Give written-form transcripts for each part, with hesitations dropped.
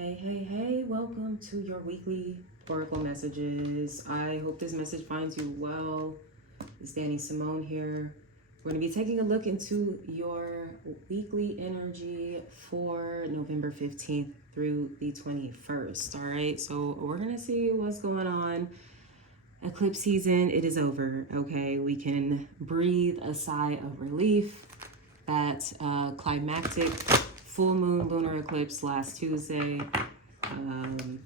Hey, welcome to your weekly Oracle messages. I hope this message finds you well. It's Danny Simone here. We're going to be taking a look into your weekly energy for November 15th through the 21st. All right, so we're going to see what's going on. Eclipse season, it is over. Okay, we can breathe a sigh of relief. That climactic full moon lunar eclipse last Tuesday.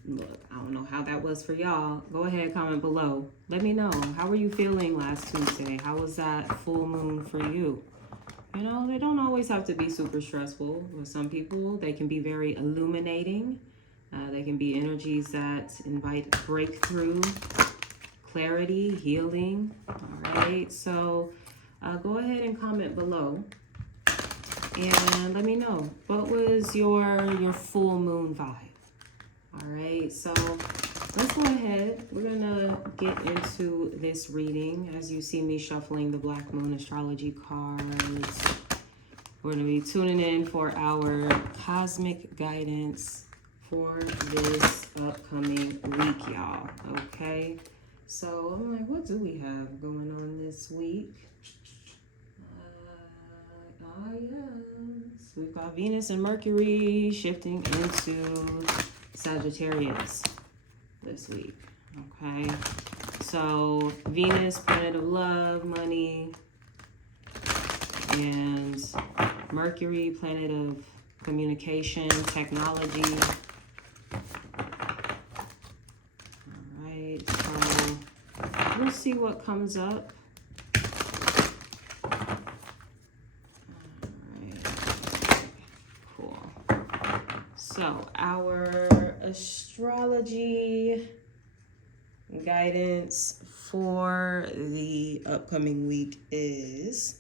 Look, I don't know how that was for y'all. Go ahead, comment below. Let me know. How were you feeling last Tuesday? How was that full moon for you? You know, they don't always have to be super stressful. For some people, they can be very illuminating. They can be energies that invite breakthrough, clarity, healing. All right, so go ahead and comment below. And let me know, what was your full moon vibe? All right, so let's go ahead. We're gonna get into this reading. As you see me shuffling the Black Moon astrology cards, we're gonna be tuning in for our cosmic guidance for this upcoming week, y'all. Okay, so I'm like, what do we have going on this week? Yes, we've got Venus and Mercury shifting into Sagittarius this week. Okay, so Venus, planet of love, money, and Mercury, planet of communication, technology. All right, so we'll see what comes up. So our astrology guidance for the upcoming week is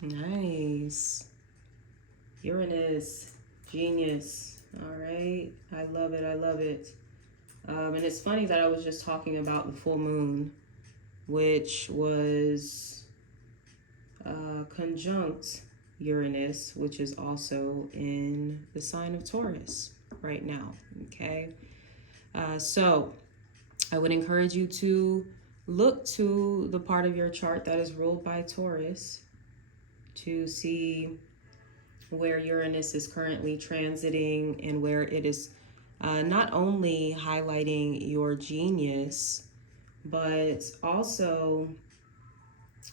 nice. Uranus, genius. All right, I love it. And it's funny that I was just talking about the full moon, which was conjunct Uranus, which is also in the sign of Taurus right now. Okay, so I would encourage you to look to the part of your chart that is ruled by Taurus to see where Uranus is currently transiting and where it is not only highlighting your genius, but also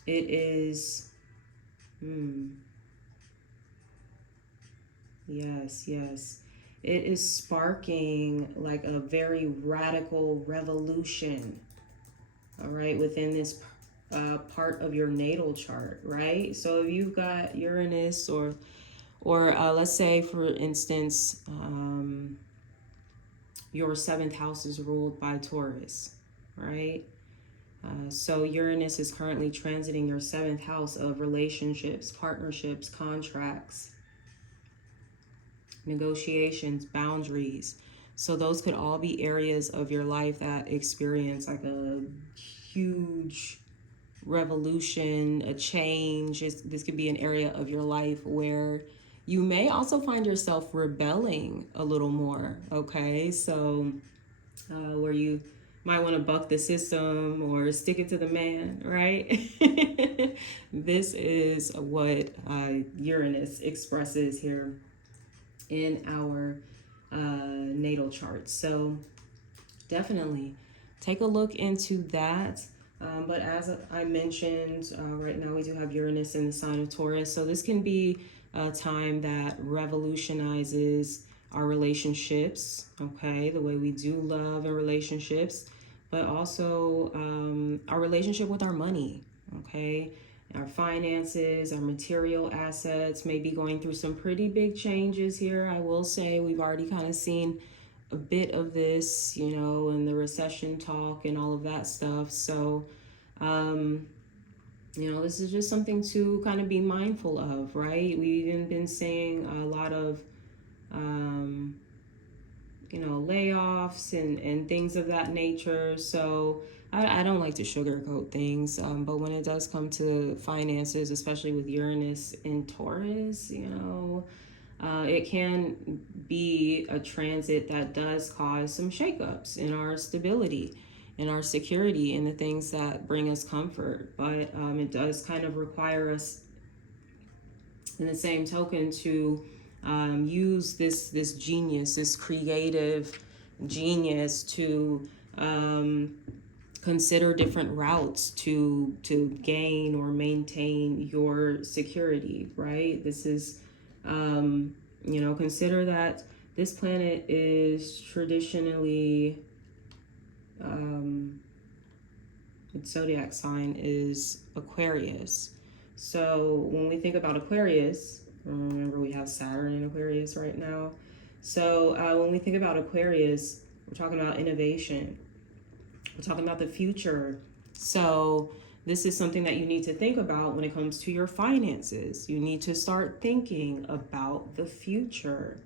it is Yes. It is sparking like a very radical revolution, all right, within this part of your natal chart, right? So if you've got Uranus or let's say, for instance, your 7th house is ruled by Taurus, right? So Uranus is currently transiting your 7th house of relationships, partnerships, contracts, negotiations, boundaries. So those could all be areas of your life that experience like a huge revolution, a change. This could be an area of your life where you may also find yourself rebelling a little more, okay? So where you might want to buck the system or stick it to the man, right? This is what Uranus expresses here in our natal chart. So definitely take a look into that. But as I mentioned, right now we do have Uranus in the sign of Taurus. So this can be a time that revolutionizes our relationships, okay? The way we do love and relationships, but also our relationship with our money, okay? Our finances, our material assets may be going through some pretty big changes here. I will say we've already kind of seen a bit of this, you know, in the recession talk and all of that stuff. So, you know, this is just something to kind of be mindful of, right? We've even been seeing a lot of, you know, layoffs and things of that nature. So I don't like to sugarcoat things, but when it does come to finances, especially with Uranus in Taurus, you know, it can be a transit that does cause some shakeups in our stability, in our security, in the things that bring us comfort. But it does kind of require us, in the same token, to use this genius, this creative genius, to consider different routes to gain or maintain your security, right? This is, you know, consider that this planet is traditionally, its zodiac sign is Aquarius. So when we think about Aquarius, remember we have Saturn in Aquarius right now. So when we think about Aquarius, we're talking about innovation. We're talking about the future. So this is something that you need to think about when it comes to your finances. You need to start thinking about the future.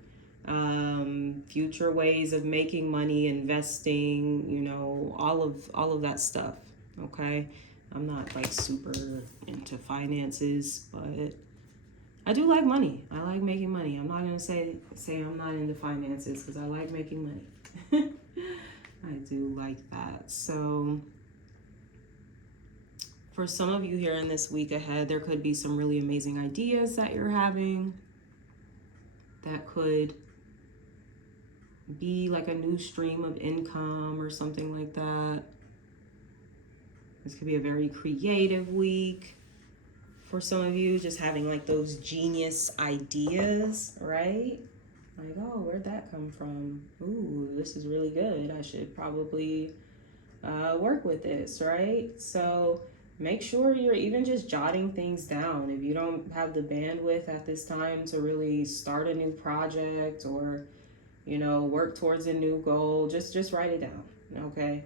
Future ways of making money, investing, you know, all of that stuff. Okay. I'm not like super into finances, but I do like money. I like making money. I'm not gonna say I'm not into finances, because I like making money. I do like that. So for some of you here in this week ahead, there could be some really amazing ideas that you're having that could be like a new stream of income or something like that. This could be a very creative week for some of you, just having like those genius ideas, right? Like, oh, where'd that come from? Ooh, this is really good. I should probably work with this, right? So make sure you're even just jotting things down. If you don't have the bandwidth at this time to really start a new project or, you know, work towards a new goal, just write it down, okay?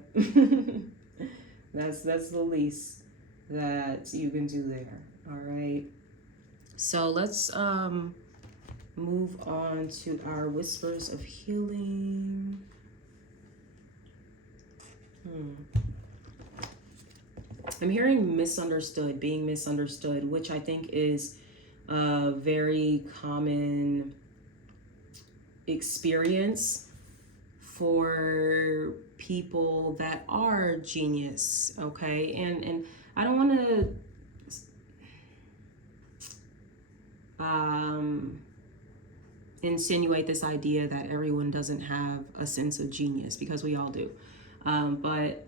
That's the least that you can do there, all right? So let's move on to our whispers of healing. I'm hearing misunderstood, being misunderstood, which I think is a very common experience for people that are genius, okay? And I don't want to insinuate this idea that everyone doesn't have a sense of genius, because we all do. But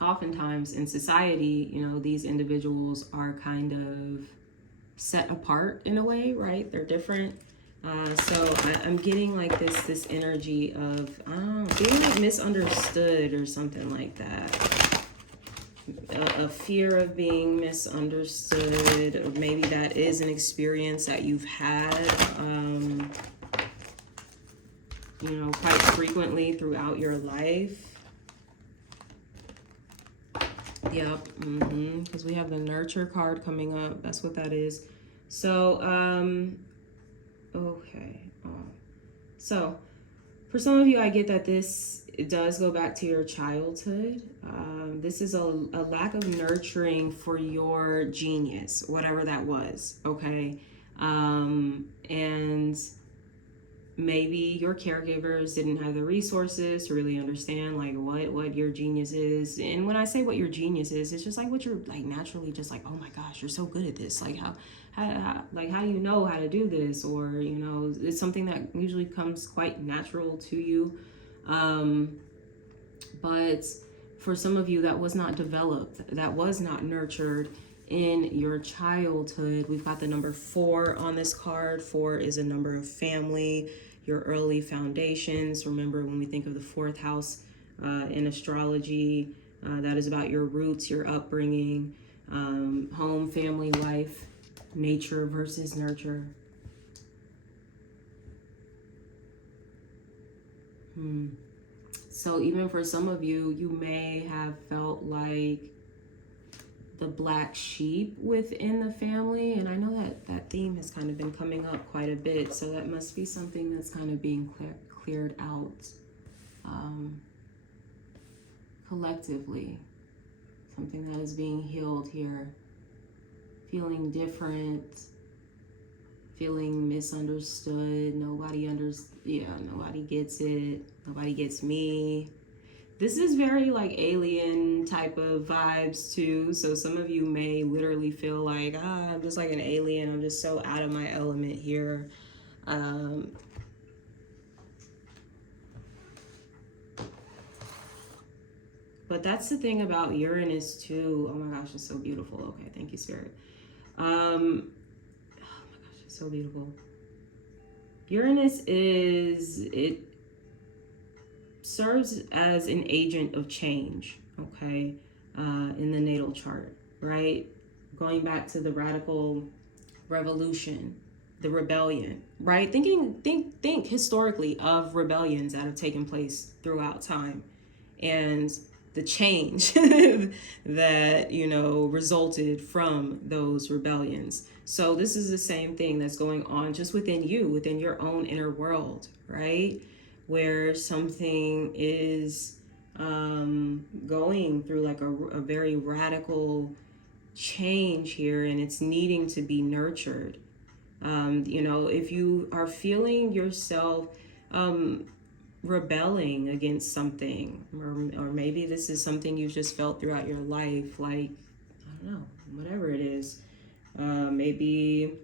oftentimes in society, you know, these individuals are kind of set apart in a way, right? They're different. So I'm getting like this energy of being like misunderstood or something like that. A fear of being misunderstood, or maybe that is an experience that you've had, you know, quite frequently throughout your life. Yep, because we have the nurture card coming up. That's what that is. So, okay. So, for some of you, I get that it does go back to your childhood. This is a lack of nurturing for your genius, whatever that was, okay? And maybe your caregivers didn't have the resources to really understand like what your genius is. And when I say what your genius is, it's just like what you're like naturally just like, oh my gosh, you're so good at this. Like how do you know how to do this? Or, you know, it's something that usually comes quite natural to you. But for some of you, that was not developed, that was not nurtured in your childhood. We've got the number 4 on this card. 4 is a number of family, your early foundations. Remember, when we think of the 4th house in astrology, that is about your roots, your upbringing, home, family, life, nature versus nurture. So even for some of you, you may have felt like the black sheep within the family. And I know that theme has kind of been coming up quite a bit. So that must be something that's kind of being cleared out. collectively. Something that is being healed here. Feeling different. Feeling misunderstood. Nobody gets it. Nobody gets me. This is very like alien type of vibes too. So some of you may literally feel like, I'm just like an alien. I'm just so out of my element here. But that's the thing about Uranus too. Oh my gosh, it's so beautiful. Okay, thank you, Spirit. Oh my gosh, it's so beautiful. Uranus it serves as an agent of change, okay, in the natal chart, right? Going back to the radical revolution, the rebellion, right? Think historically of rebellions that have taken place throughout time, and the change that, resulted from those rebellions. So this is the same thing that's going on just within you, within your own inner world, right? Where something is going through like a very radical change here, and it's needing to be nurtured. If you are feeling yourself rebelling against something, or maybe this is something you've just felt throughout your life, like, I don't know, whatever it is, maybe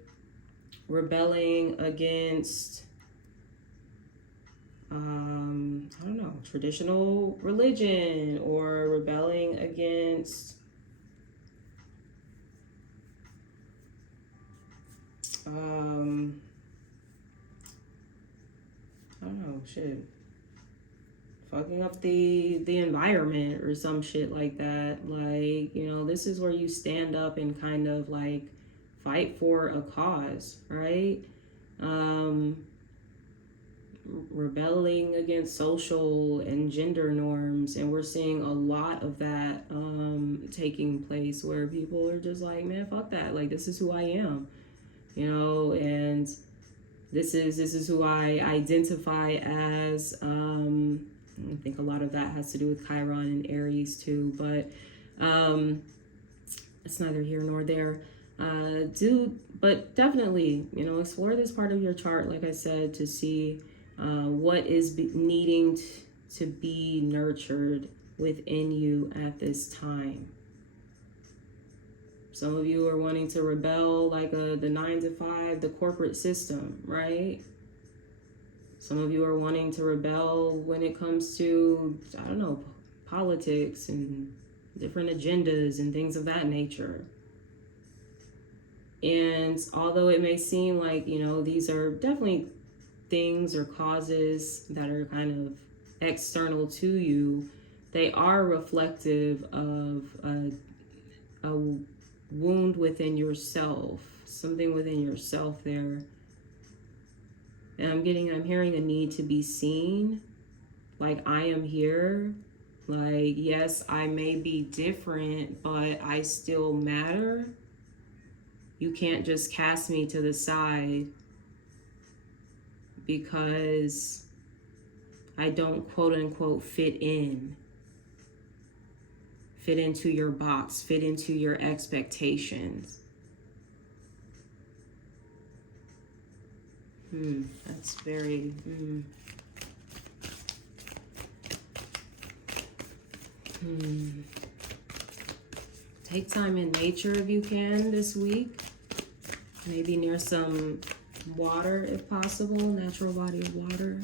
rebelling against I don't know, traditional religion, or rebelling against I don't know, shit, fucking up the environment or some shit like that. Like, this is where you stand up and kind of like fight for a cause, right? Rebelling against social and gender norms, and we're seeing a lot of that taking place, where people are just like, man, fuck that, like, this is who I am, and this is who I identify as. I think a lot of that has to do with Chiron and Aries too, but it's neither here nor there. But definitely, explore this part of your chart, like I said, to see what is needing to be nurtured within you at this time. Some of you are wanting to rebel like the 9 to 5, the corporate system, right? Some of you are wanting to rebel when it comes to, I don't know, politics and different agendas and things of that nature. And although it may seem like, these are definitely things or causes that are kind of external to you, they are reflective of a wound within yourself, something within yourself there. And I'm hearing a need to be seen, like, I am here, like, yes, I may be different, but I still matter. You can't just cast me to the side because I don't, quote unquote, fit into your box, fit into your expectations. That's very, Take time in nature if you can this week. Maybe near some water if possible, natural body of water.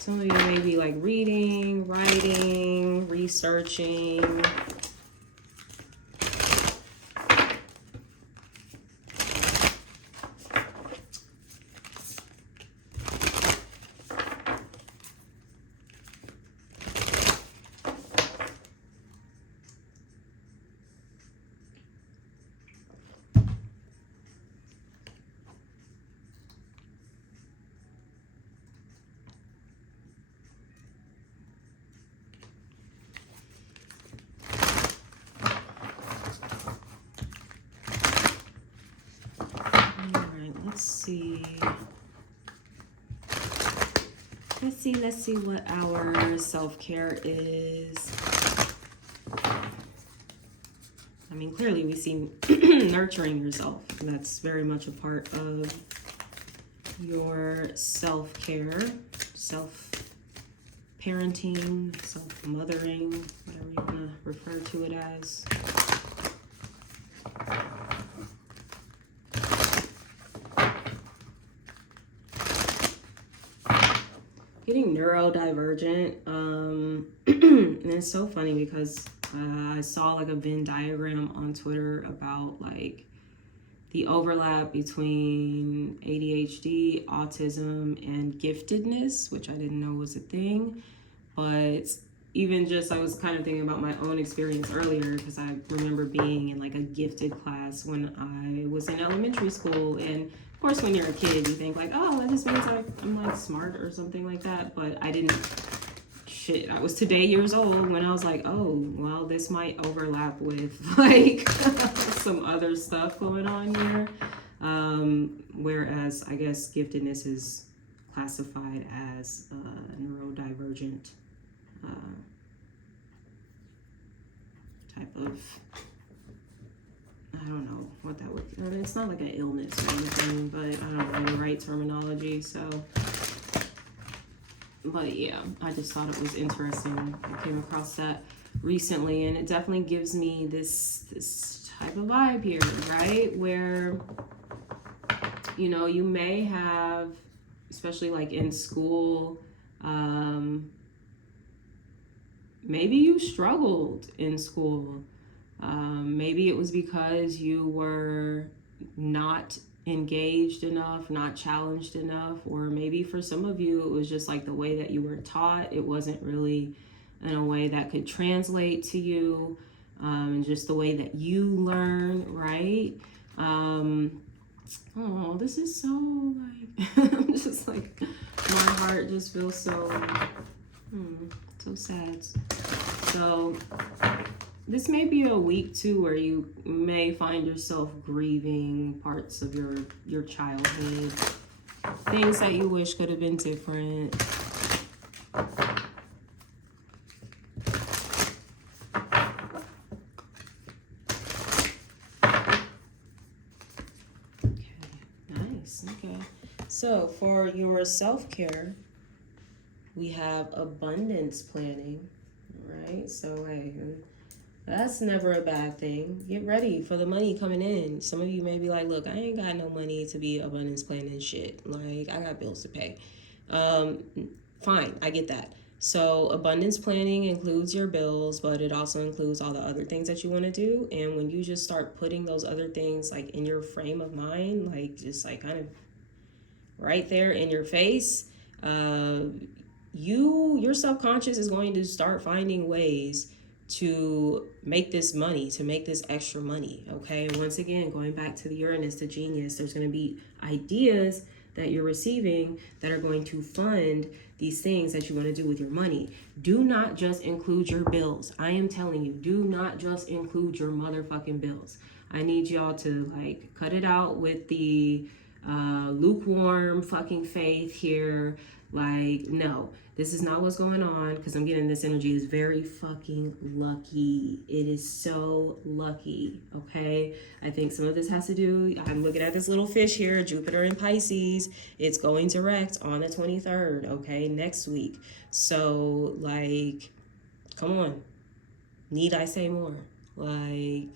Some of you may be like reading, writing, researching. Let's see. Let's see what our self-care is. I mean, clearly we see nurturing yourself. That's very much a part of your self-care, self-parenting, self-mothering, whatever you want to refer to it as. Getting neurodivergent, and it's so funny because I saw like a Venn diagram on Twitter about like the overlap between ADHD, autism, and giftedness, which I didn't know was a thing. But even just, I was kind of thinking about my own experience earlier because I remember being in like a gifted class when I was in elementary school. And of course, when you're a kid, you think like, oh, that just means like I'm like smart or something like that. But I didn't, shit, I was today years old when I was like, oh, well, this might overlap with like some other stuff going on here. Whereas I guess giftedness is classified as neurodivergent type of, I don't know what that would, I mean, it's not like an illness or anything, but I don't know the right terminology, so. But yeah, I just thought it was interesting. I came across that recently, and it definitely gives me this type of vibe here, right? Where, you know, you may have, especially like in school, maybe you struggled in school. Maybe it was because you were not engaged enough, not challenged enough, or maybe for some of you it was just like the way that you were taught. It wasn't really in a way that could translate to you, and just the way that you learn, right? Oh, this is so like I'm just like, my heart just feels so so sad. So this may be a week too where you may find yourself grieving parts of your childhood, things that you wish could have been different. Okay, nice. Okay. So for your self-care, we have abundance planning, right? So hey, that's never a bad thing. Get ready for the money coming in. Some of you may be like, look, I ain't got no money to be abundance planning shit. Like, I got bills to pay. Fine, I get that. So abundance planning includes your bills, but it also includes all the other things that you want to do. And when you just start putting those other things like in your frame of mind, like just like kind of right there in your face, your subconscious is going to start finding ways to make this money, to make this extra money, okay? And once again, going back to the Uranus, the genius, there's going to be ideas that you're receiving that are going to fund these things that you want to do with your money. Do not just include your bills. I am telling you, do not just include your motherfucking bills. I need y'all to like cut it out with the lukewarm fucking faith here. Like, no, this is not what's going on, because I'm getting this energy is very fucking lucky. It is so lucky, okay? I think some of this has to do, I'm looking at this little fish here, Jupiter in Pisces. It's going direct on the 23rd, okay, next week. So, like, come on. Need I say more? Like,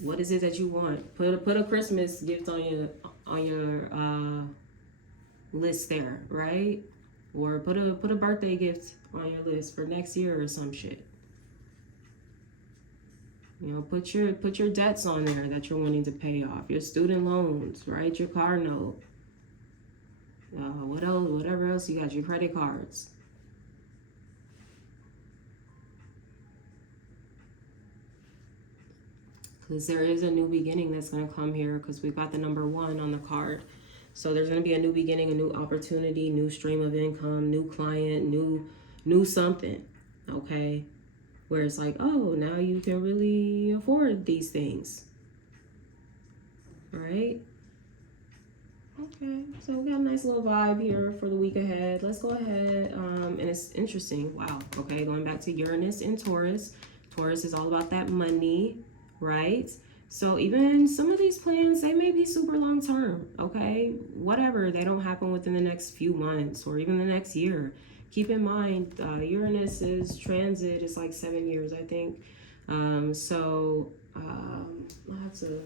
what is it that you want? Put a Christmas gift on your list there, right? Or put a birthday gift on your list for next year or some shit. You know, put your debts on there that you're wanting to pay off, your student loans, right? Your car note. What else? Whatever else you got, your credit cards. Because there is a new beginning that's going to come here, because we've got the number 1 on the card. So there's going to be a new beginning, a new opportunity, new stream of income, new client, new something, okay? Where it's like, oh, now you can really afford these things, all right? Okay, so we got a nice little vibe here for the week ahead. Let's go ahead. And it's interesting. Wow. Okay, going back to Uranus and Taurus. Taurus is all about that money, right? So even some of these plans, they may be super long term, okay? Whatever, they don't happen within the next few months or even the next year. Keep in mind, Uranus's transit is like 7 years, I think. I'll have to,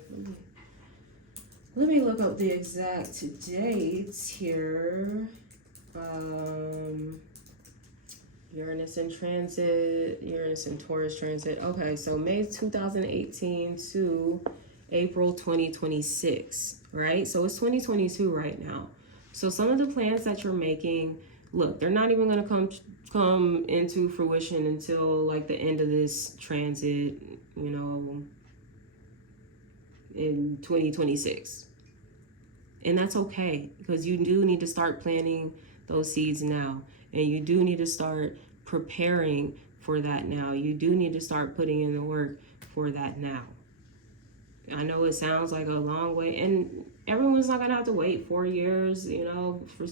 let me look up the exact dates here. Uranus in transit, Uranus in Taurus transit. Okay, so May 2018 to April 2026, right? So it's 2022 right now. So some of the plans that you're making, look, they're not even going to come into fruition until like the end of this transit, you know, in 2026. And that's okay, because you do need to start planting those seeds now. And you do need to start preparing for that now. You do need to start putting in the work for that now. I know it sounds like a long way, and everyone's not going to have to wait 4 years. You know, for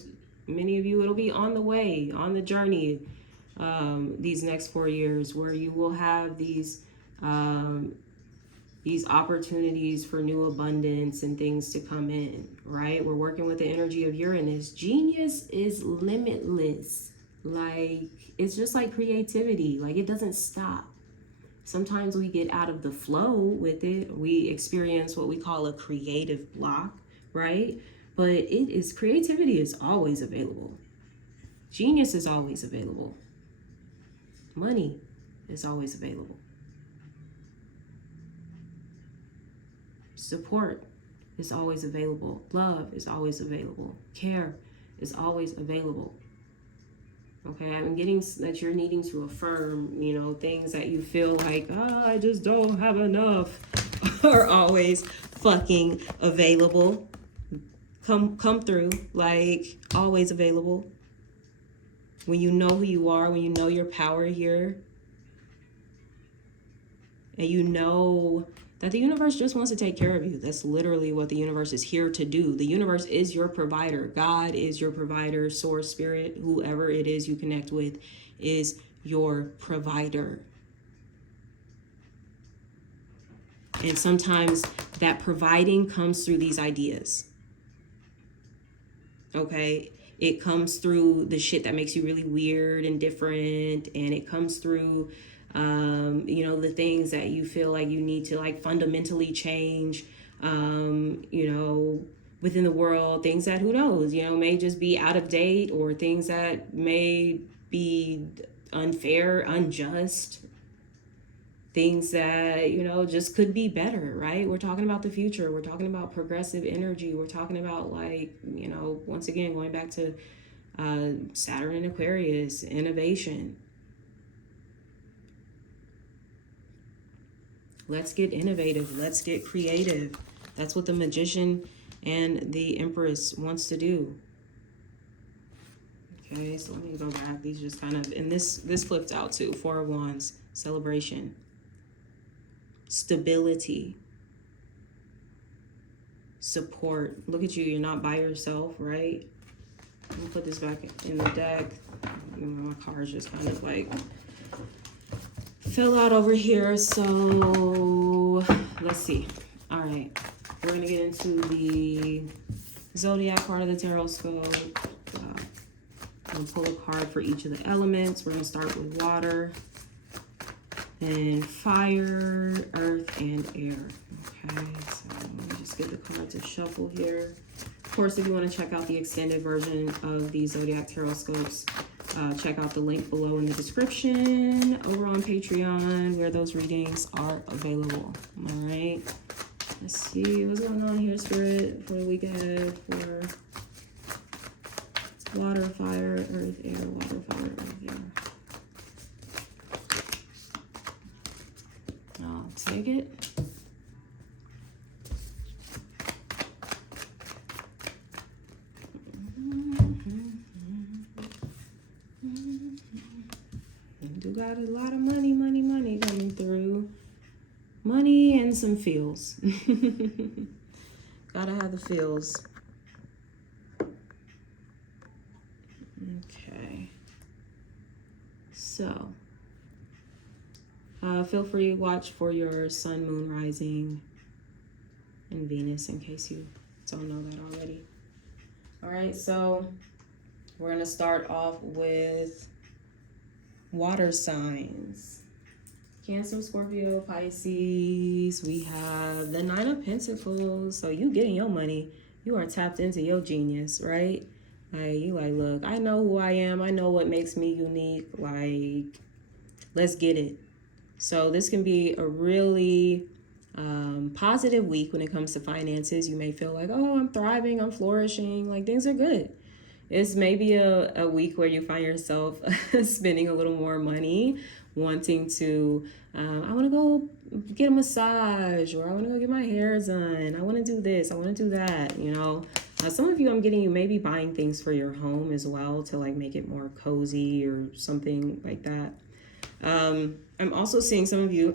many of you, it'll be on the way, on the journey, these next 4 years, where you will have these opportunities for new abundance and things to come in, right? We're working with the energy of Uranus. Genius is limitless. Like, it's just like creativity. Like, it doesn't stop. Sometimes we get out of the flow with it. We experience what we call a creative block, right? But creativity is always available. Genius is always available. Money is always available. Support is always available. Love is always available. Care is always available. Okay, I'm getting that you're needing to affirm, you know, things that you feel like, I just don't have enough, are always fucking available. Come through, like, always available. When you know who you are, when you know your power here, and you know that the universe just wants to take care of you. That's literally what the universe is here to do. The universe is your provider. God is your provider. Source, spirit, whoever it is you connect with is your provider. And sometimes that providing comes through these ideas. Okay? It comes through the shit that makes you really weird and different. And it comes through you know, the things that you feel like you need to like fundamentally change, you know, within the world, things that, who knows, you know, may just be out of date, or things that may be unfair, unjust, things that, you know, just could be better, right? We're talking about the future. We're talking about progressive energy. We're talking about, like, you know, once again, going back to Saturn and Aquarius, innovation. Let's get innovative. Let's get creative. That's what the Magician and the Empress wants to do. Okay, so let me go back. These just kind of, and this flipped out too. 4 of Wands, celebration, stability, support. Look at you. You're not by yourself, right? Let me put this back in the deck. My cards just kind of like fill out over here. So let's see. All right, we're gonna get into the zodiac part of the Tarotscope. I'm gonna pull a card for each of the elements. We're gonna start with water, and fire, earth, and air. Okay, so let me just get the cards to shuffle here. Of course, if you want to check out the extended version of the Zodiac Tarotscopes, check out the link below in the description over on Patreon, where those readings are available. All right, let's see what's going on here, Spirit, for the week ahead for water, fire, earth, air, water, fire, earth, air. I'll take it. You got a lot of money coming through. Money and some feels. Gotta have the feels. Okay. So, feel free to watch for your sun, moon, rising, and Venus in case you don't know that already. All right, so we're going to start off with water signs. Cancer, Scorpio, Pisces. We have the Nine of Pentacles. So you getting your money. You are tapped into your genius, right? Like, you like, look, I know who I am. I know what makes me unique. Like, let's get it. So this can be a really positive week when it comes to finances. You may feel like, oh, I'm thriving, I'm flourishing, like things are good. It's maybe a week where you find yourself spending a little more money, wanting to, I want to go get a massage, or I want to go get my hair done. I want to do this, I want to do that, you know. Some of you, I'm getting you maybe buying things for your home as well to like make it more cozy or something like that. I'm also seeing some of you,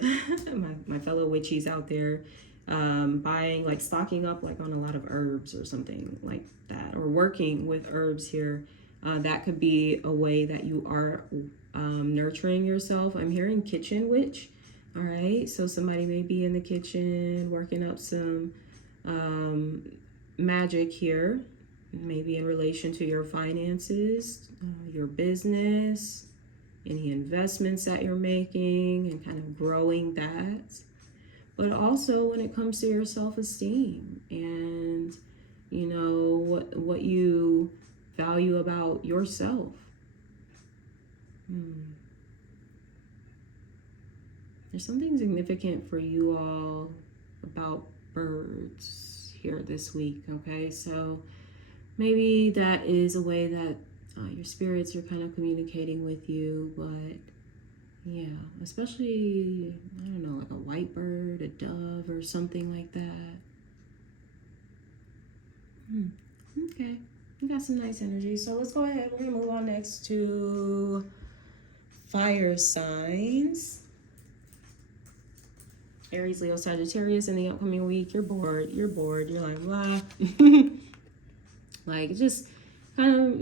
my fellow witchies out there, buying, like stocking up like on a lot of herbs or something like that, or working with herbs here. That could be a way that you are nurturing yourself. I'm hearing kitchen witch. All right, so somebody may be in the kitchen working up some magic here, maybe in relation to your finances, your business, any investments that you're making, and kind of growing that. But also when it comes to your self-esteem and, you know, what you value about yourself. There's something significant for you all about birds here this week, okay? So maybe that is a way that your spirits are kind of communicating with you, but yeah, especially, I don't know, like a white bird, a dove, or something like that. Okay, you got some nice energy. So let's go ahead. We're going to move on next to fire signs. Aries, Leo, Sagittarius in the upcoming week. You're bored. You're like, blah. Like, just kind of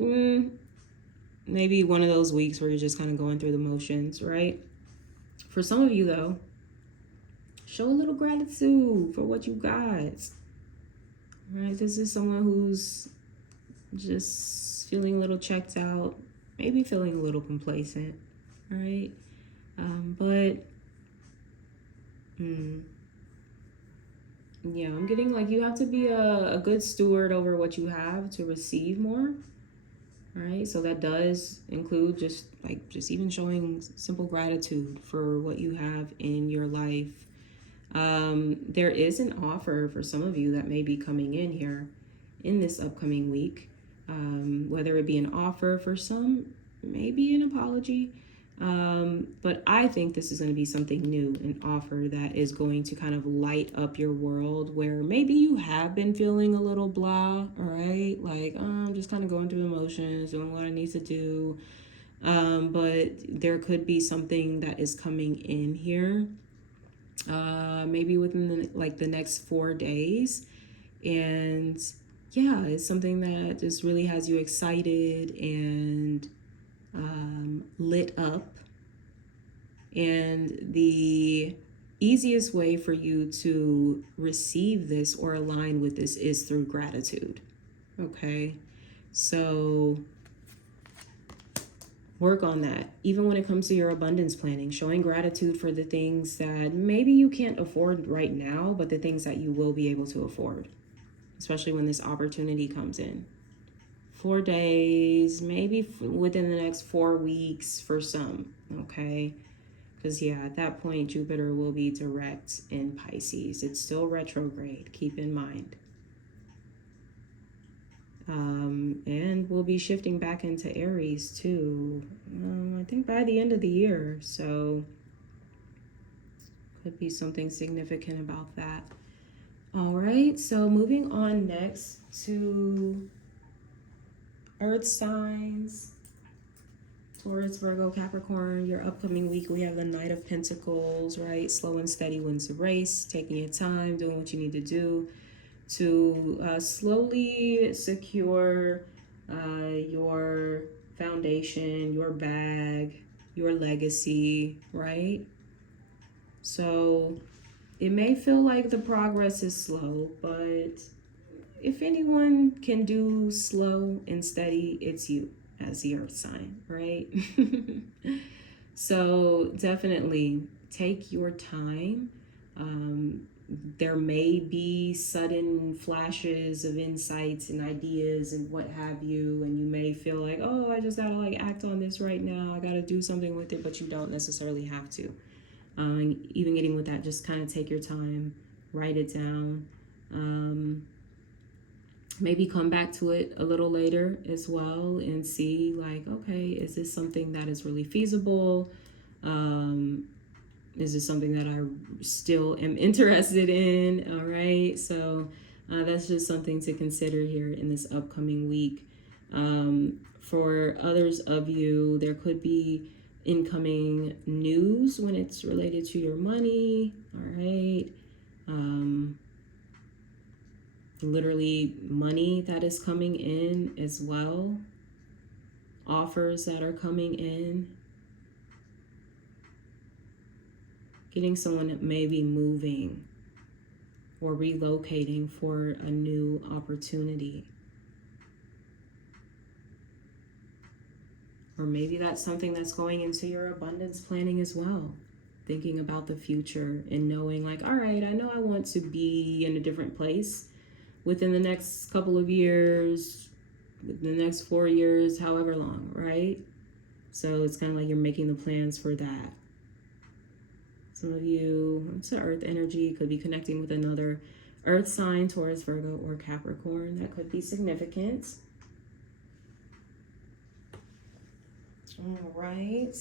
maybe one of those weeks where you're just kind of going through the motions, right? For some of you, though, show a little gratitude for what you got. Right? This is someone who's just feeling a little checked out, maybe feeling a little complacent, right? Yeah, I'm getting like you have to be a good steward over what you have to receive more. All right, so that does include just even showing simple gratitude for what you have in your life. There is an offer for some of you that may be coming in here in this upcoming week, whether it be an offer for some, maybe an apology. But I think this is going to be something new, an offer that is going to kind of light up your world where maybe you have been feeling a little blah, all right? Like, I'm just kind of going through the motions, doing what I need to do. But there could be something that is coming in here, maybe within the next 4 days. And yeah, it's something that just really has you excited and lit up. And the easiest way for you to receive this or align with this is through gratitude. Okay, so work on that. Even when it comes to your abundance planning, showing gratitude for the things that maybe you can't afford right now, but the things that you will be able to afford, especially when this opportunity comes in. 4 days, maybe within the next 4 weeks for some, okay? Because, yeah, at that point, Jupiter will be direct in Pisces. It's still retrograde, keep in mind. And we'll be shifting back into Aries, too, I think by the end of the year. So, could be something significant about that. All right, so moving on next to Earth signs. Taurus, Virgo, Capricorn, your upcoming week, we have the Knight of Pentacles, right? Slow and steady wins the race, taking your time, doing what you need to do to slowly secure your foundation, your bag, your legacy, right? So it may feel like the progress is slow, but if anyone can do slow and steady, it's you as the earth sign, right? So definitely take your time. There may be sudden flashes of insights and ideas and what have you, and you may feel like, oh, I just gotta like act on this right now, I gotta do something with it, but you don't necessarily have to. And even getting with that, just kind of take your time, write it down. Maybe come back to it a little later as well and see like, okay, is this something that is really feasible? Is this something that I still am interested in? All right, so that's just something to consider here in this upcoming week. For others of you, there could be incoming news when it's related to your money. All right. Literally money that is coming in as well. Offers that are coming in. Getting someone that may be moving or relocating for a new opportunity. Or maybe that's something that's going into your abundance planning as well. Thinking about the future and knowing like, all right, I know I want to be in a different place within the next couple of years, within the next 4 years, however long, right? So it's kind of like you're making the plans for that. Some of you, it's an earth energy, could be connecting with another earth sign, Taurus, Virgo, or Capricorn. That could be significant. All right.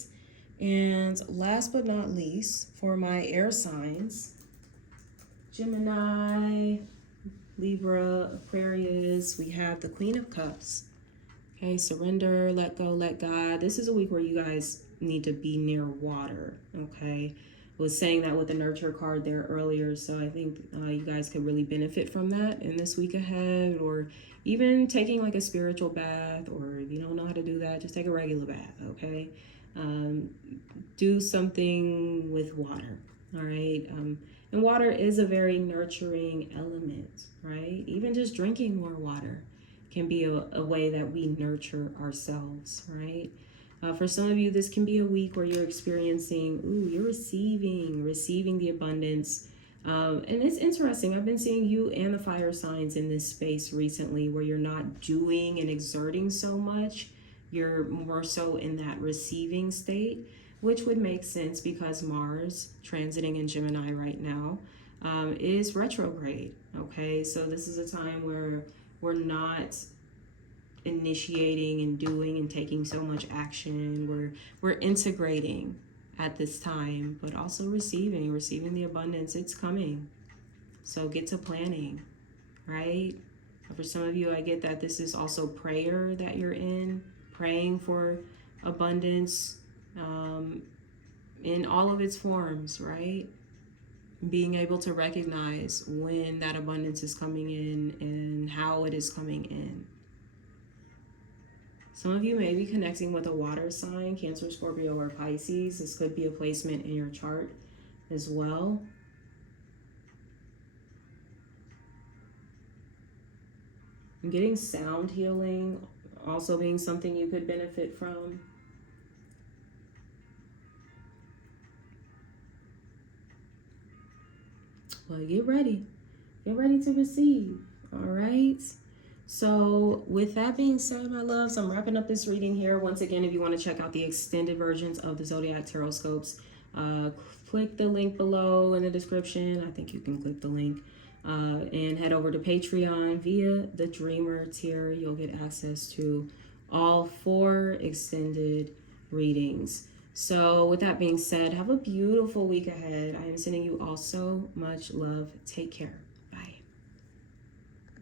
And last but not least, for my air signs, Gemini, Libra, Aquarius, we have the Queen of Cups. Okay, surrender, let go, let God. This is a week where you guys need to be near water, okay? I was saying that with the nurture card there earlier, so I think you guys could really benefit from that in this week ahead, or even taking like a spiritual bath, or if you don't know how to do that, just take a regular bath, okay? Do something with water, all right? And water is a very nurturing element, right? Even just drinking more water can be a way that we nurture ourselves, right? For some of you, this can be a week where you're experiencing, you're receiving the abundance. And it's interesting. I've been seeing you and the fire signs in this space recently where you're not doing and exerting so much. You're more so in that receiving state, which would make sense because Mars, transiting in Gemini right now, is retrograde, okay? So this is a time where we're not initiating and doing and taking so much action. We're integrating at this time, but also receiving the abundance. It's coming. So get to planning, right? For some of you, I get that this is also prayer that you're in, praying for abundance in all of its forms, right? Being able to recognize when that abundance is coming in and how it is coming in. Some of you may be connecting with a water sign, Cancer, Scorpio, or Pisces. This could be a placement in your chart as well. I'm getting sound healing also being something you could benefit from. Well, get ready to receive. All right. So with that being said, my loves, I'm wrapping up this reading here. Once again, if you want to check out the extended versions of the Zodiac Tarotscopes, click the link below in the description. I think you can click the link and head over to Patreon via the Dreamer tier. You'll get access to all 4 extended readings. So with that being said, have a beautiful week ahead. I am sending you all so much love. Take care.